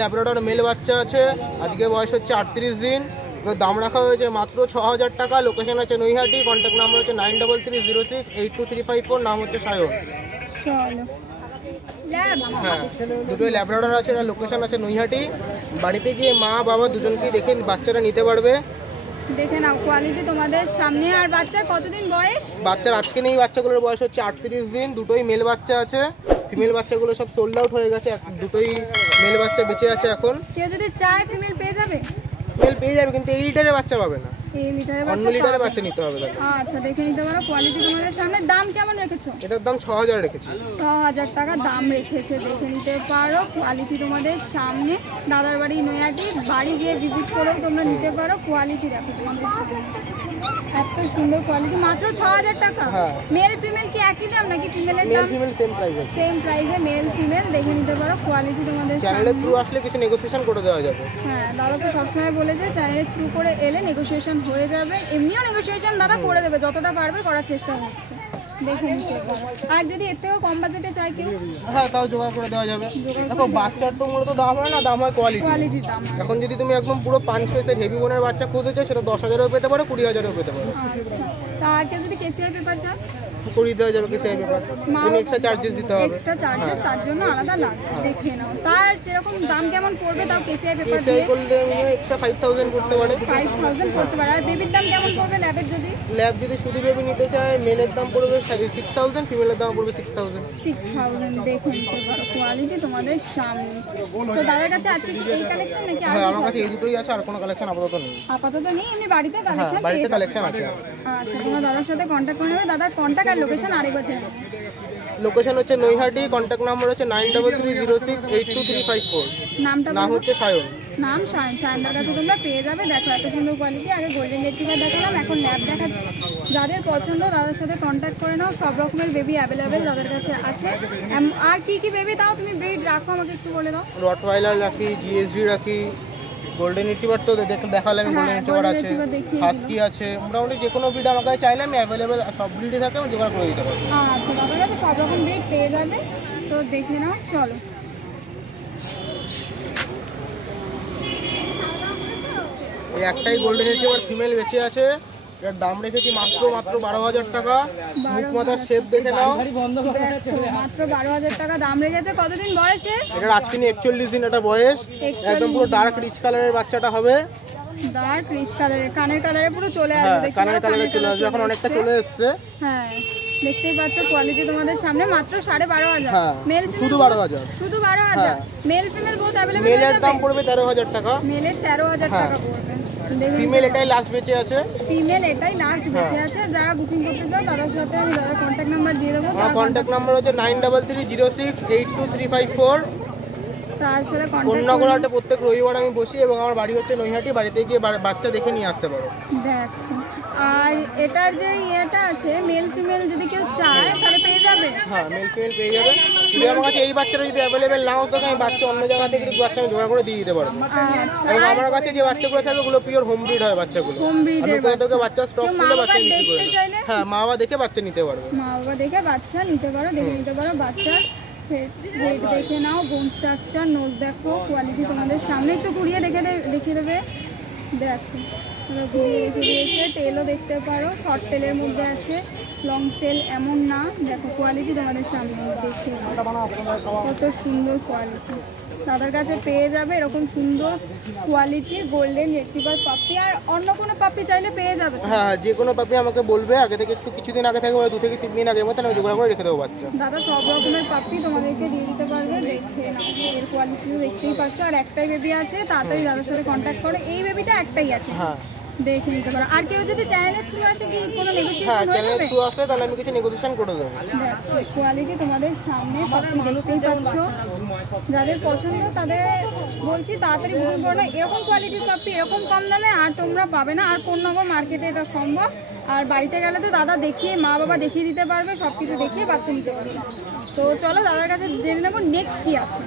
Labrador mail বাচ্চা আছে, আজকে বয়স হচ্ছে 38 দিন। তো দাম রাখা হয়েছে মাত্র 6000 টাকা। লোকেশন আছে নৈহাটি, কন্ট্যাক্ট নাম্বার হচ্ছে 9330682354, নাম হচ্ছে সায়ন। হ্যাঁ, দুটোই ল্যাব্রাডর আছে, লোকেশন আছে নৈহাটি। বাড়িতে গিয়ে মা বাবা দুজনকেই দেখে বাচ্চারা নিতে পারবে। দেখে নাও কোয়ালিটি তোমাদের সামনে। আর বাচ্চার কতদিন বয়স? বাচ্চার আজকে নেই, বাচ্চাগুলোর বয়স হচ্ছে 38 দিন। দুটোই মেল বাচ্চা আছে, ফিমেল বাচ্চাগুলো সব সোল্ড আউট হয়ে গেছে, দুটোই মেল বাচ্চা বেঁচে আছে এখন। কেউ যদি চায় ফিমেল পেয়ে যাবে? মেল পেয়ে যাবে, কিন্তু এই লিটারের বাচ্চা পাবে না, এই লিটারের অন্য লিটারের বাচ্চা নিতে হবে। আচ্ছা, দেখে নিতে পারো। কোয়ালিটি তোমাদের সামনে। দাম কেমন রেখেছো? এটার দাম 6000 রেখেছি। 6000 টাকা দাম রেখেছে, দেখে নিতে পারো। কোয়ালিটি তোমাদের সামনে। দাদার বাড়ি নৈহাটি, বাড়ি গিয়ে ভিজিট করেও তোমরা নিতে পারো। কোয়ালিটি দেখো তোমাদের সামনে, এত সুন্দর কোয়ালিটি, মাত্র 6000 টাকা। মেল ফিমেল কি একই দাম নাকি ফিমেলের দাম? ফিমেল সেম প্রাইসে, সেম প্রাইসে মেল ফিমেল দেখে নিতে পারো। কোয়ালিটি তোমাদের চ্যানেলের থ্রু আসলে কিছু নেগোসিয়েশন করে দেওয়া যাবে। হ্যাঁ, দাদা তো সবসময় বলেছে চ্যানেলের থ্রু করে এলে নেগোসিয়েশন হয়ে যাবে। এমনিও নেগোসিয়েশন দাদা করে দেবে, যতটা পারবে করার চেষ্টা হচ্ছে, দেখে নিতে পারো। আর যদি এর থেকেও কম বাজেটে চাই কেউ, হ্যাঁ তাও জোগাড় করে দেওয়া যাবে। দেখো বাচ্চার তো মূলত দাম হয় না, দাম হয় কোয়ালিটির দাম। এখন যদি তুমি একদম পুরো 5 পিসের হেভি বোনের বাচ্চা খুঁজতে চাও, সেটা 10,000এও পেতে পারো, 20,000এও পেতে পারো। আচ্ছা, তা আর কেউ যদি কেসিআই পেপার চান করিয়ে দেওয়া যাবে। কেসিআই পেপার এক্সট্রা চার্জেস দিতে হবে, এক্সট্রা চার্জেস তার জন্য আলাদা লাগবে। দেখে নাও তার সেরকম দাম কেমন পড়বে, তাও কেসিআই পেপার দিয়ে করলে এক্সট্রা 5000 করতে পারে, 5000 করতে পারে। আর বেবির দাম কেমন পড়বে ল্যাবের? ল্যাব যদি শুধু বেবি নিতে চায়, মেলের দাম পড়বে 6000, ফিমেলের দাম পড়বে 6000। দেখে নিতে পারো। কোয়ালিটি তোমাদের সামনে। তো দাদার কাছে আজকে কি এই কালেকশন নাকি? হ্যাঁ, আমার কাছে এই দুটোই আছে, আর কোনো কালেকশন আপাতত নেই। এমনি বাড়িতে কালেকশন? হ্যাঁ, বাড়িতে কালেকশন আছে। আচ্ছা, তোমরা দাদার সাথে কন্ট্যাক্ট করে নেবে। দাদার কন্ট্যাক্ট আর লোকেশন আরেকবার জানাবে। লোকেশন হচ্ছে নৈহাটি, কন্ট্যাক্ট নাম্বার হচ্ছে 9330682354, নাম হচ্ছে সায়ন। নাম সায়ন। সায়নদার কাছে তোমরা পেয়ে যাবে। দেখো এত সুন্দর কোয়ালিটি। আগে গোল্ডেন রেট্রিভার দেখালাম, এখন ল্যাব দেখাচ্ছি। যাদের পছন্দ দাদার সাথে কন্ট্যাক্ট করে নাও। সব রকমের বেবি অ্যাভেলেবেল দাদার কাছে আছে। আর কি কি বেবি তাও তুমি ব্রিড রাখো আমাকে একটু বলে দাও। রটওয়াইলার রাখি, জিএসডি রাখি, গোল্ডেন রিট্রিভার তো দেখালাম, গোল্ডেন রিট্রিভার আছে, হাস্কি আছে, মোটামুটি যে কোনো ব্রিড আমার কাছে চাইলে আমি অ্যাভেলেবেল সব ব্রিডই থাকে, আমি জোগাড় করে দিতে পারবো। আচ্ছা, দাদার কাছে সব রকম ব্রিড পেয়ে যাবে। তো দেখে নাও, চলো। এই একটাই গোল্ডেন রিট্রিভার ফিমেল বেঁচে আছে, এর দাম রেখেছি মাত্র 12000 টাকা। মুখ মাথার শেপ দেখে নাও, মাত্র 12000 টাকা দাম রেখেছে। কতদিন বয়সে? এটার আজকে নিয়ে 41 দিন এটা বয়স। একদম পুরো ডার্ক রিচ কালারের বাচ্চাটা হবে। ডার্ক রিচ কালারে, কানের কালারে পুরো চলে আসবে। কানের কালারে চলে আসবে, এখন অনেকটা চলে এসেছে। হ্যাঁ, দেখতেই পাচ্ছ কোয়ালিটি তোমাদের সামনে। মাত্র 12,500। মেল শুধু 12000, শুধু 12000। Male female both available. মেলের দাম পড়বে 13000 টাকা, মেলের 13000 টাকা পড়বে। ফিমেল এটাই লাস্ট বেঁচে আছে। ফিমেল এটাই লাস্ট বেঁচে আছে। যারা বুকিং করতে চাও দাদার সাথে আমি দাদার কন্ট্যাক্ট নাম্বার দিয়ে দেবো। আমার কন্ট্যাক্ট নাম্বার হচ্ছে 9330682354। তার সাথে কন্যাগর হাটে প্রত্যেক রবিবার আমি বসি, এবং আমার বাড়ি হচ্ছে নৈহাটি। বাড়িতে গিয়ে বাচ্চা দেখে নিয়ে আসতে পারো। দেখো, আর এটার যে ইয়েটা আছে মেল ফিমেল যদি কেউ চায় তাহলে পেয়ে যাবে। হ্যাঁ, মেল ফিমেল পেয়ে যাবে। যদি আমার কাছে এই বাচ্চাটা যদি অ্যাভেলেবেল নাও থাকে, আমি বাচ্চা অন্য জায়গা থেকে বাচ্চা আমি জোগাড় করে দিয়ে দিতে পারবো। এবং আমার কাছে যে বাচ্চাগুলো থাকে ওগুলো পিওর হোম ব্রিড হয় বাচ্চাগুলো। হোম ব্রিডের বাচ্চা বাচ্চা স্টক করে বাচ্চা নিতে পারবে। হ্যাঁ, মা বাবা দেখে বাচ্চা নিতে পারবে। মা বাবা দেখে বাচ্চা নিতে পারো, দেখে নিতে পারো। বাচ্চার হেড দেখে নাও, বোন স্ট্রাকচার, নোজ দেখো। কোয়ালিটি তোমাদের সামনে একটু ঘুরিয়ে দেখিয়ে দেবে। দেখো ঘুরিয়ে রেখে দিয়েছে। টেলও দেখতে পারো, শর্ট টেলের মধ্যে আছে, লং টেল এমন না। দেখো কোয়ালিটি তোমাদের সামনে দেখে কত সুন্দর কোয়ালিটি। দাদার কাছে পেয়ে যাবে এরকম সুন্দর কোয়ালিটির গোল্ডেন রেট্রিভার পাপি। আর অন্য কোনো পাপি চাইলে পেয়ে যাবে। হ্যাঁ, যে কোনো পাপি আমাকে বলবে আগে থেকে, একটু কিছুদিন আগে থেকে, 2 থেকে 3 দিন আগের মধ্যে আমি জোগাড় করে রেখে দেবো বাচ্চা। দাদা সব রকমের পাপি তোমাদেরকে দিয়ে দিতে পারবে। দেখে নাও, এর কোয়ালিটিও দেখতেই পাচ্ছ। আর একটাই বেবি আছে, তাড়াতাড়ি দাদার সাথে কন্ট্যাক্ট করে। এই বেবিটা একটাই আছে, দেখে নিতে পারো। আর কেউ যদি চ্যানেলের থ্রু আসে কি কোনো নেগোসিয়েশন হয়ে যাবে? চ্যানেলের থ্রু আসলে তাহলে আমি কিছু নেগোসিয়েশন করে দেব। দেখো কোয়ালিটি তোমাদের সামনে পাপি দেখতেই পাচ্ছ। যাদের পছন্দ তাদের বলছি তাড়াতাড়ি বুকিং করো না। এরকম কোয়ালিটির পাপি এরকম কম দামে আর তোমরা পাবে না। আর কোন্নগর মার্কেটে এটা সম্ভব। আর বাড়িতে গেলে তো দাদা দেখিয়ে, মা বাবা দেখিয়ে দিতে পারবে, সব কিছু দেখিয়ে বাচ্চা নিতে পারবে। তো চলো দাদার কাছে জেনে নেবো নেক্সট কি আছে।